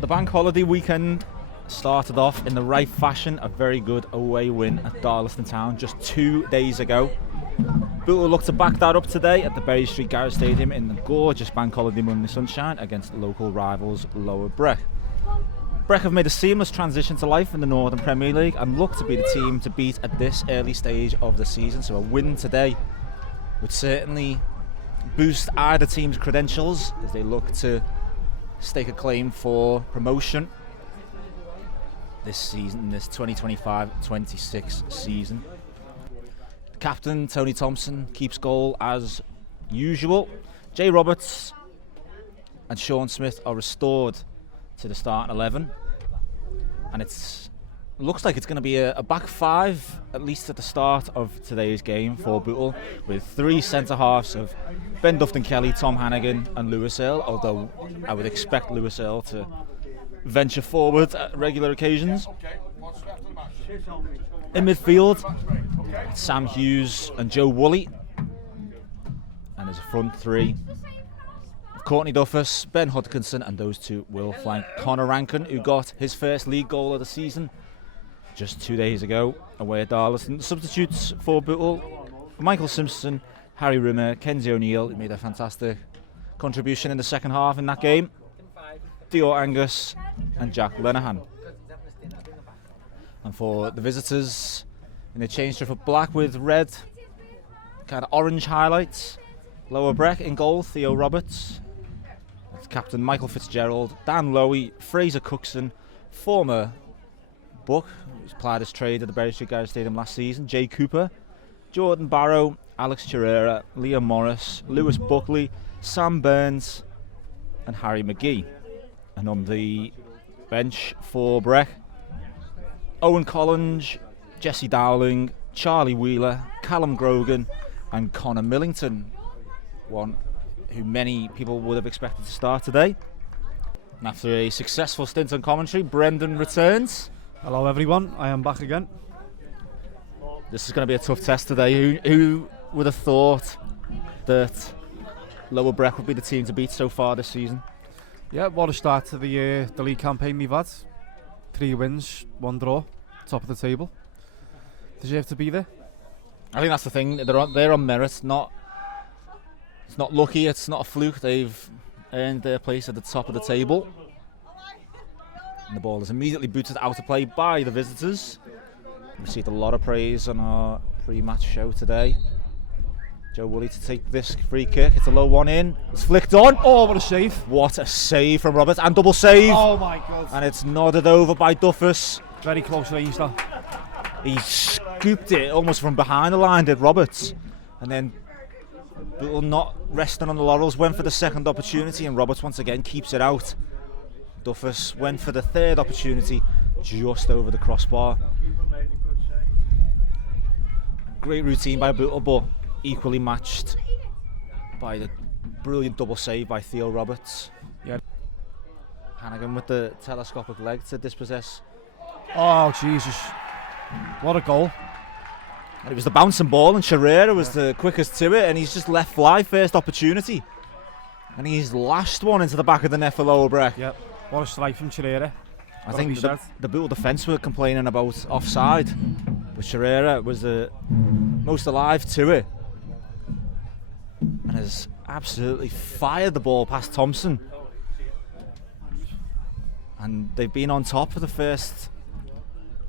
The bank holiday weekend started off in the right fashion. A very good away win at Darlaston Town just 2 days ago. Bootle looked to back that up today at the Berry Street Garage Stadium in the gorgeous bank holiday Monday sunshine against local rivals Lower Breck. Breck have made a seamless transition to life in the Northern Premier League and look to be the team to beat at this early stage of the season. So a win today would certainly boost either team's credentials as they look to stake a claim for promotion this season, this 2025-26 season. Captain Tony Thompson keeps goal as usual. Jay Roberts and Sean Smith are restored to the starting 11, and it looks like it's going to be a back five at least at the start of today's game for Bootle, with three centre halves of Ben Dufton-Kelly, Tom Hannigan and Lewis Earl, although I would expect Lewis Earl to venture forward at regular occasions. In midfield, Sam Hughes and Joe Woolley, and there's a front three: Courtney Duffus, Ben Hodkinson, and those two will flank Connor Rankin, who got his first league goal of the season just 2 days ago away at Darlaston. Substitutes for Bootle: Michael Simpson, Harry Rimmer, Kenzie O'Neill, who made a fantastic contribution in the second half in that game, Dior Angus and Jack Lenahan. And for the visitors, in a change to black with red, kind of orange highlights, Lower Breck in goal, Theo Roberts. That's captain Michael Fitzgerald, Dan Lowy, Fraser Cookson, former Buck, who's plied his trade at the Berry Street Garage Stadium last season, Jay Cooper, Jordan Barrow, Alex Chirera, Liam Morris, Lewis Buckley, Sam Burns and Harry McGee. And on the bench for Breck, Owen Collins, Jesse Dowling, Charlie Wheeler, Callum Grogan and Connor Millington, one who many people would have expected to start today. And after a successful stint on commentary, Brendan returns. Hello everyone, I am back again. This is going to be a tough test today. Who would have thought that Lower Breck would be the team to beat so far this season? Yeah, what a start to the league campaign we've had. 3 wins, 1 draw, top of the table. Deserve to be there. I think that's the thing. They're on merit. It's not lucky. It's not a fluke. They've earned their place at the top of the table. And the ball is immediately booted out of play by the visitors. We received a lot of praise on our pre-match show today. Joe Woolley to take this free kick. It's a low one in. It's flicked on. Oh, what a save. What a save from Roberts. And double save. Oh my God. And it's nodded over by Duffus. Very close range that. He scooped it almost from behind the line, did Roberts. And then Bootle, not resting on the laurels, went for the second opportunity, and Roberts once again keeps it out. Duffus went for the third opportunity just over the crossbar. Great routine by Bootle, but equally matched by the brilliant double save by Theo Roberts. Yeah. Hannigan with the telescopic leg to dispossess. Oh Jesus, what a goal. And it was the bouncing ball, and Chirera was the quickest to it, and he's just let fly first opportunity. And he's lashed one into the back of the net for Lower Breck. Yep, what a strike from Chirera. I think the Bootle defence were complaining about offside, but Chirera was the most alive to it and has absolutely fired the ball past Thompson. And they've been on top for the first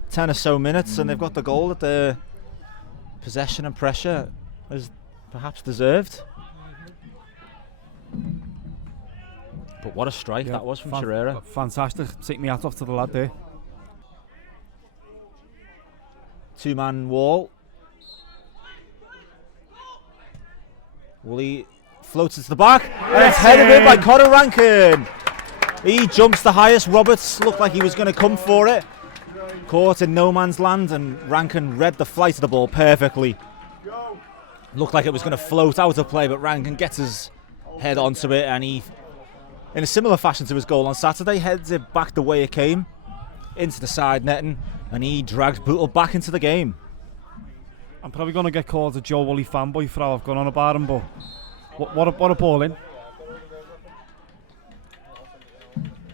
10 or so minutes, and they've got the goal that their possession and pressure is perhaps deserved. But what a strike that was from Chirera. Fantastic. Take me hat off to the lad there. 2-man wall. Woolley floats it to the back, and it's headed in by Connor Rankin. He jumps the highest. Roberts looked like he was going to come for it. Caught in no man's land, and Rankin read the flight of the ball perfectly. Looked like it was going to float out of play, but Rankin gets his head onto it, and he, in a similar fashion to his goal on Saturday, heads it back the way it came, into the side netting, and he dragged Bootle back into the game. I'm probably going to get called a Joe Woolley fanboy for how I've gone on about him, but what a ball in.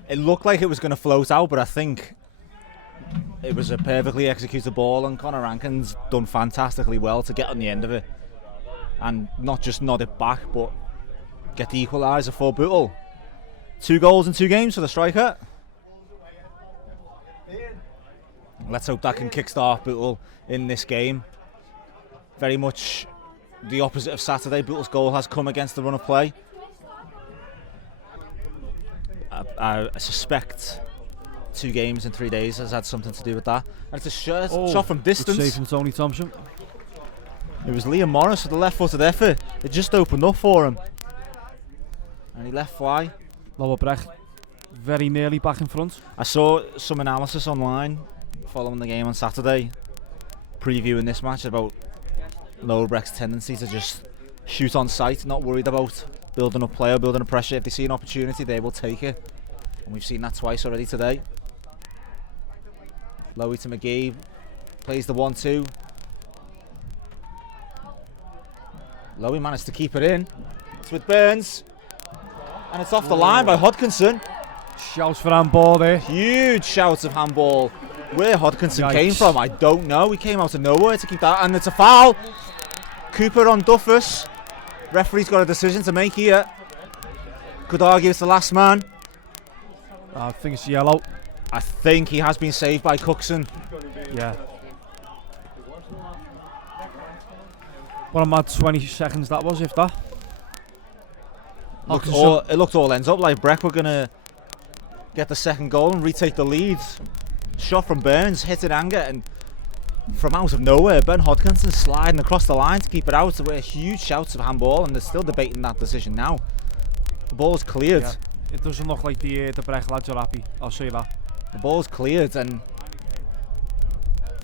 It looked like it was going to float out, but I think it was a perfectly executed ball, and Conor Rankin's done fantastically well to get on the end of it and not just nod it back, but get the equaliser for Bootle. 2 goals in 2 games for the striker. Let's hope that can kickstart Bootle in this game. Very much the opposite of Saturday. Bootle's goal has come against the run of play. I suspect 2 games in 3 days has had something to do with that. And it's a shot from distance. Good save from Tony Thompson. It was Liam Morris with the left-footed effort. It just opened up for him. And he left fly. Lower Breck very nearly back in front. I saw some analysis online following the game on Saturday, previewing this match, about Lower Breck's tendency to just shoot on sight, not worried about building up play or building up pressure. If they see an opportunity, they will take it. And we've seen that twice already today. Lowy to McGee, plays the 1-2. Lowy managed to keep it in. It's with Burns. And it's off the line by Hodkinson. Shouts for handball there. Huge shouts of handball. Where Hodkinson came from, I don't know. He came out of nowhere to keep that, and it's a foul. Cooper on Duffus. Referee's got a decision to make here. Could argue it's the last man. I think it's yellow. I think he has been saved by Cookson. Yeah. What a mad 20 seconds that was, if that. It looked all ends up like Breck were going to get the second goal and retake the lead. Shot from Burns, hit in anger, and from out of nowhere, Ben Hodkinson sliding across the line to keep it out. There were huge shouts of handball, and they're still debating that decision now. The ball's cleared. Yeah. It doesn't look like the Breck lads are happy, I'll say that. The ball's cleared, and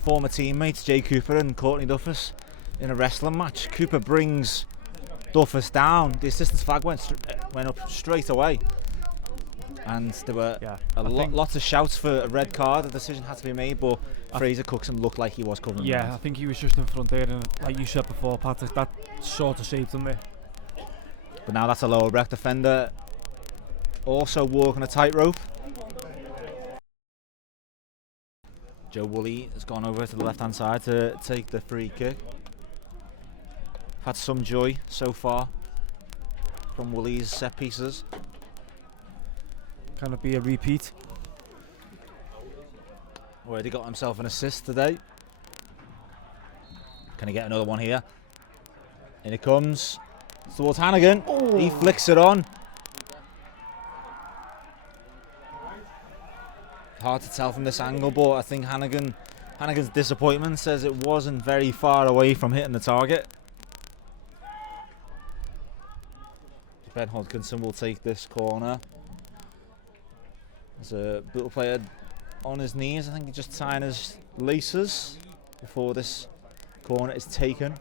former teammates Jay Cooper and Courtney Duffus in a wrestling match. Cooper brings Duffus down. The assistant's flag went up straight away, and there were lots of shouts for a red card. A decision had to be made, but Fraser Cookson looked like he was covering. Yeah, I think he was just in front there, and like you said before, Patrick, that sort of saved him there. But now that's a Lower Breck defender also walking a tightrope. Joe Woolley has gone over to the left hand side to take the free kick. Had some joy so far from Woolley's set pieces. Can it be a repeat? Already got himself an assist today. Can he get another one here? In it comes. It's towards Hannigan. Oh. He flicks it on. Hard to tell from this angle, but I think Hannigan's disappointment says it wasn't very far away from hitting the target. Ben Hodkinson will take this corner. There's a Bootle player on his knees. I think he's just tying his laces before this corner is taken.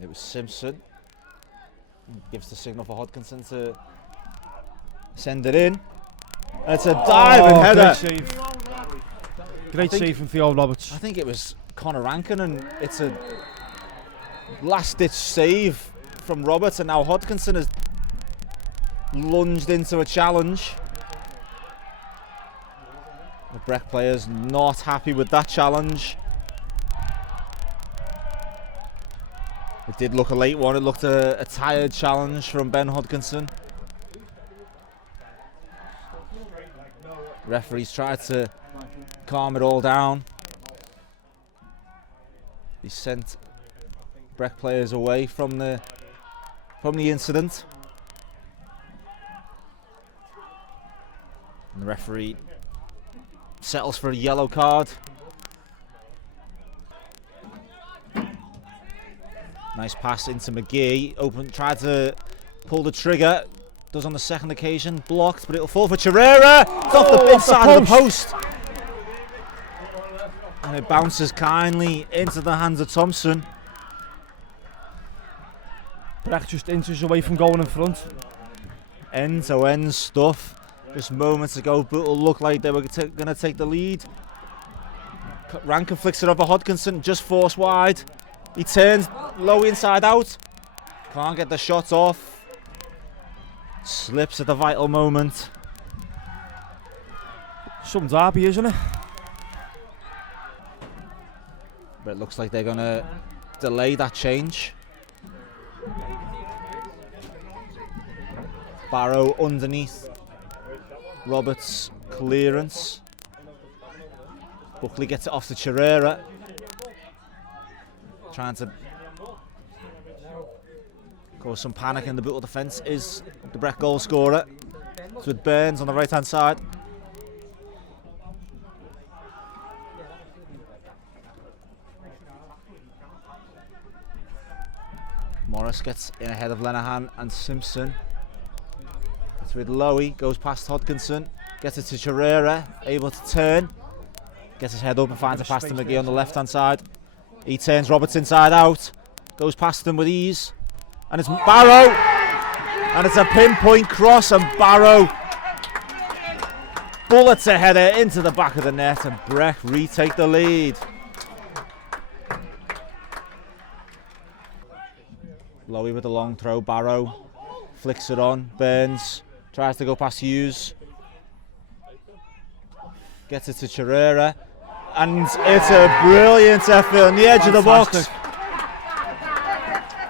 It was Simpson. Gives the signal for Hodkinson to send it in. And it's a diving header. Great save. Great save from Theo Roberts. I think it was Conor Rankin, and it's a last-ditch save from Roberts, and now Hodkinson has lunged into a challenge. The Breck players not happy with that challenge. It did look a late one. It looked a tired challenge from Ben Hodkinson. Referees tried to calm it all down. He sent Breck players away from the incident. And the referee settles for a yellow card. Nice pass into McGee. Tried to pull the trigger. Does on the second occasion. Blocked, but it'll fall for Chirera. It's off the inside of the post. And it bounces kindly into the hands of Thompson. Breck just inches away from going in front. End-to-end stuff. Just moments ago, Bootle looked like they were going to take the lead. Rankin flicks it over Hodkinson, just forced wide. He turns low inside out. Can't get the shot off. Slips at the vital moment. Some derby, isn't it? But it looks like they're going to delay that change. Barrow underneath. Roberts clearance. Buckley gets it off to Chirera. Trying to cause some panic in the Bootle defence is the Breck goal scorer. It's with Burns on the right hand side. Morris gets in ahead of Lenihan and Simpson. It's with Lowy, goes past Hodkinson, gets it to Chirera, able to turn, gets his head up and finds a pass to McGee on the left hand side. He turns Roberts inside out, goes past him with ease, and it's Barrow, and it's a pinpoint cross, and Barrow bullets a header into the back of the net, and Breck retake the lead. Lowy with a long throw, Barrow flicks it on, Burns tries to go past Hughes, gets it to Chirera, and it's a brilliant effort on the edge of the box.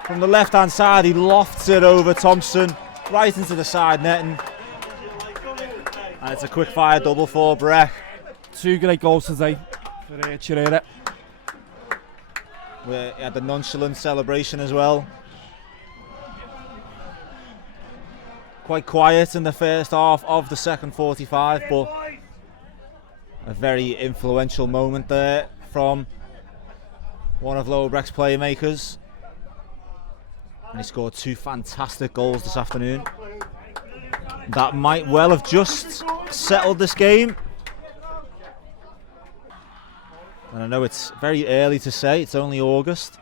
From the left hand side, he lofts it over Thompson, right into the side netting, and it's a quick fire double for Breck. 2 great goals today for Chirera. We had the nonchalant celebration as well. Quite quiet in the first half of the second 45, but a very influential moment there from one of Lower Breck's playmakers. And he scored 2 fantastic goals this afternoon. That might well have just settled this game. And I know it's very early to say, it's only August,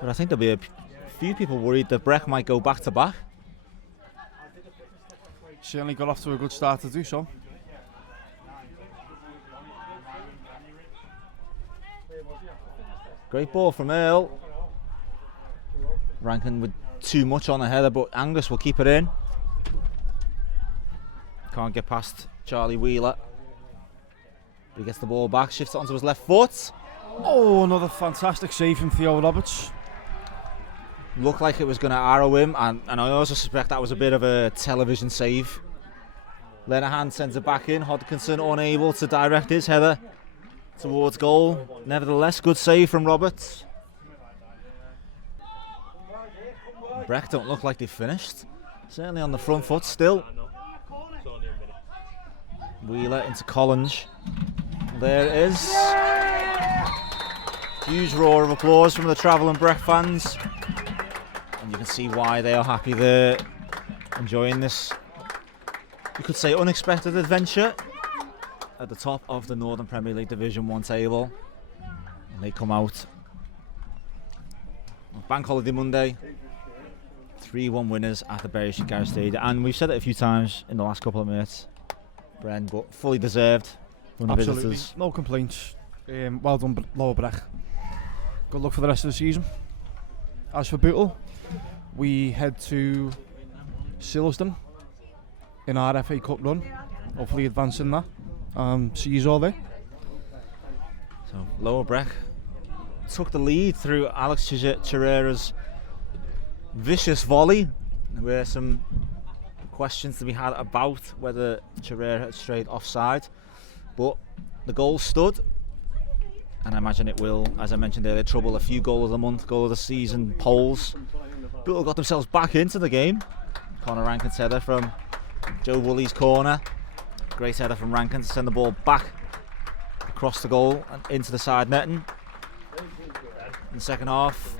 but I think there'll be a few people worried that Breck might go back to back. Certainly got off to a good start to do so. Great ball from Earl. Rankin with too much on the header, but Angus will keep it in. Can't get past Charlie Wheeler. He gets the ball back, shifts it onto his left foot. Oh, another fantastic save from Theo Roberts. Looked like it was going to arrow him, and I also suspect that was a bit of a television save. Lenihan sends it back in. Hodkinson unable to direct his header towards goal. Nevertheless, good save from Roberts. Breck don't look like they've finished. Certainly on the front foot still. Wheeler into Collins. There it is. Huge roar of applause from the travelling Breck fans. And you can see why they are happy there, enjoying this, you could say, unexpected adventure at the top of the Northern Premier League Division 1 table. And they come out on Bank Holiday Monday, 3-1 winners at the Bury Street Garage Stadium. And we've said it a few times in the last couple of minutes, Bren, but fully deserved from the Absolutely, visitors. no complaints. Well done, Lower Breck. Good luck for the rest of the season. As for Bootle, we head to Silsden in our FA Cup run, hopefully advancing that. See you all there. So Lower Breck took the lead through Alex Chirera's vicious volley. There were some questions to be had about whether Chirera had strayed offside, but the goal stood, and I imagine it will, as I mentioned earlier, trouble a few goal of the month, goal of the season polls. Bootle got themselves back into the game. Connor Rankin's header from Joe Woolley's corner. Great header from Rankin to send the ball back across the goal and into the side netting. In the second half,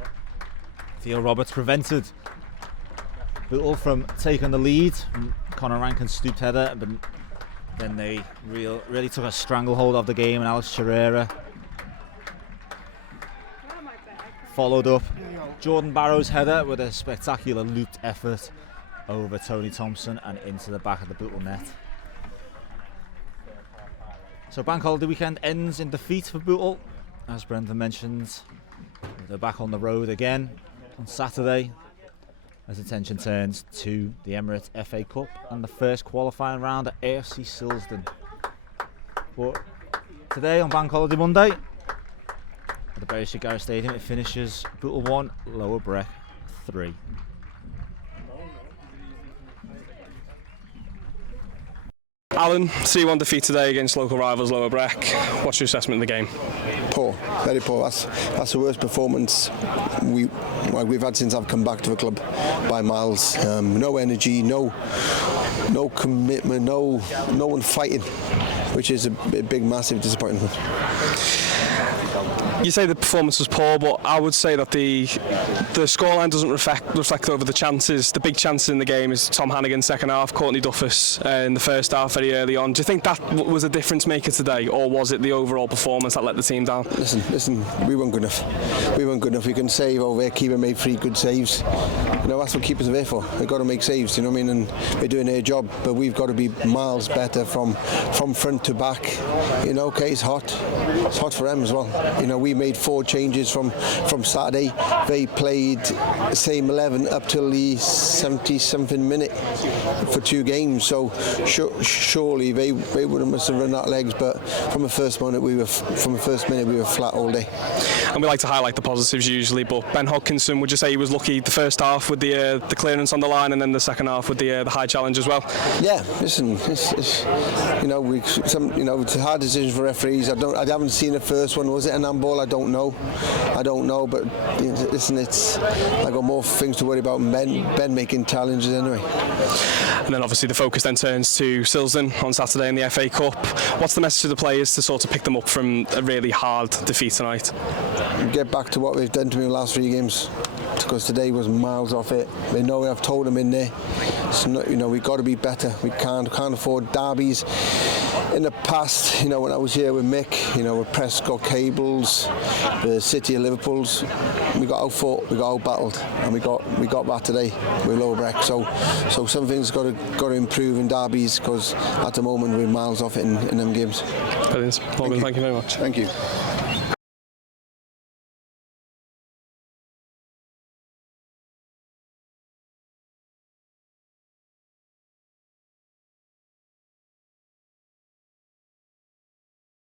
Theo Roberts prevented Bootle from taking the lead. Connor Rankin's stooped header, but then they really took a stranglehold of the game, and Alex Chirera followed up Jordan Barrow's header with a spectacular looped effort over Tony Thompson and into the back of the Bootle net. So Bank Holiday weekend ends in defeat for Bootle. As Brendan mentioned, they're back on the road again on Saturday. as attention turns to the Emirates FA Cup and the first qualifying round at AFC Silsden. But today on Bank Holiday Monday at the Berry Street Garage Stadium, it finishes Bootle 1, Lower Breck 3. Alan, 3-1 defeat today against local rivals Lower Breck. What's your assessment of the game? Poor, very poor. That's the worst performance we've had since I've come back to the club by miles. No energy, no commitment, no one fighting, which is a big, massive disappointment. You say the performance was poor, but I would say that the scoreline doesn't reflect over the chances. The big chances in the game is Tom Hannigan's second half, Courtney Duffus in the first half very early on. Do you think that was a difference maker today, or was it the overall performance that let the team down? Listen, we weren't good enough. We can save over there. Keeper made 3 good saves. You know, that's what keepers are there for. They've got to make saves, you know what I mean? And they're doing their job, but we've got to be miles better from front to back. You know, okay, it's hot for them as well. You know, we made 4 changes from Saturday. They played the same 11 up till the 70-something minute for 2 games. So surely they must have run out legs. But from the first minute we were flat all day. And we like to highlight the positives usually, but Ben Hodkinson, would you say he was lucky the first half with the clearance on the line, and then the second half with the high challenge as well? Yeah, listen, it's it's a hard decision for referees. I haven't seen the first one. Was it an handball? I don't know, but listen, I got more things to worry about than Ben making challenges anyway. And then obviously the focus then turns to Silsden on Saturday in the FA Cup. What's the message to the players to sort of pick them up from a really hard defeat tonight? Get back to what they've done to me in the last 3 games, because today was miles off it. They know I've told them in there. It's not, we've got to be better. We can't afford derbies. In the past, when I was here with Mick, with Prescott Cables, the City of Liverpool's, we got outfought, we got outbattled, and we got that today with Lower Breck. So something's got to improve in derbies, because at the moment we're miles off it in them games. Brilliant. Morgan, thank you very much. Thank you.